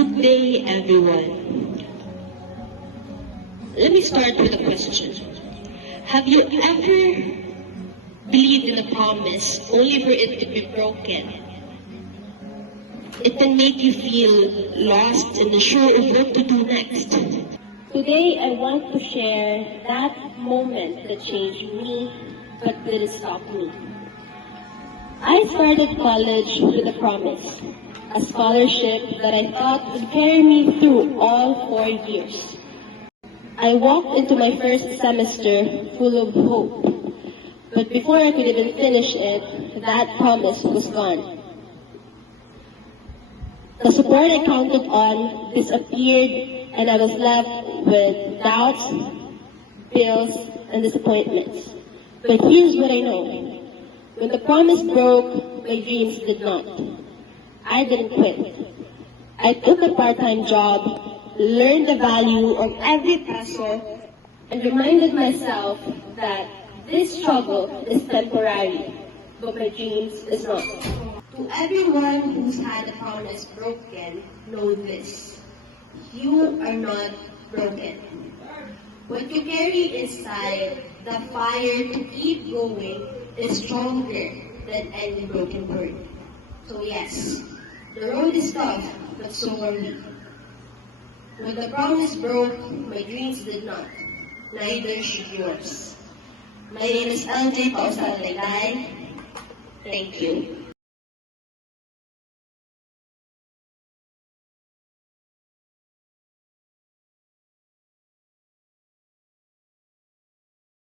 Good day, everyone. Let me start with a question. Have you ever believed in a promise only for it to be broken? It can make you feel lost and unsure of what to do next. Today, I want to share that moment that changed me, but didn't stop me. I started college with a promise, a scholarship that I thought would carry me through all 4 years. I walked into my first semester full of hope, but before I could even finish it, that promise was gone. The support I counted on disappeared, and I was left with doubts, bills, and disappointments. But here's what I know. When the promise broke, my dreams did not. I didn't quit. I took a part-time job, learned the value of every peso, and reminded myself that this struggle is temporary, but my dreams is not. To everyone who's had a promise broken, know this. You are not broken. What you carry inside, the fire to keep going, is stronger than any broken word. So yes, the road is tough, but so are we. When the promise broke, my dreams did not. Neither should yours. My name is LJ Pausal Legay. Thank you.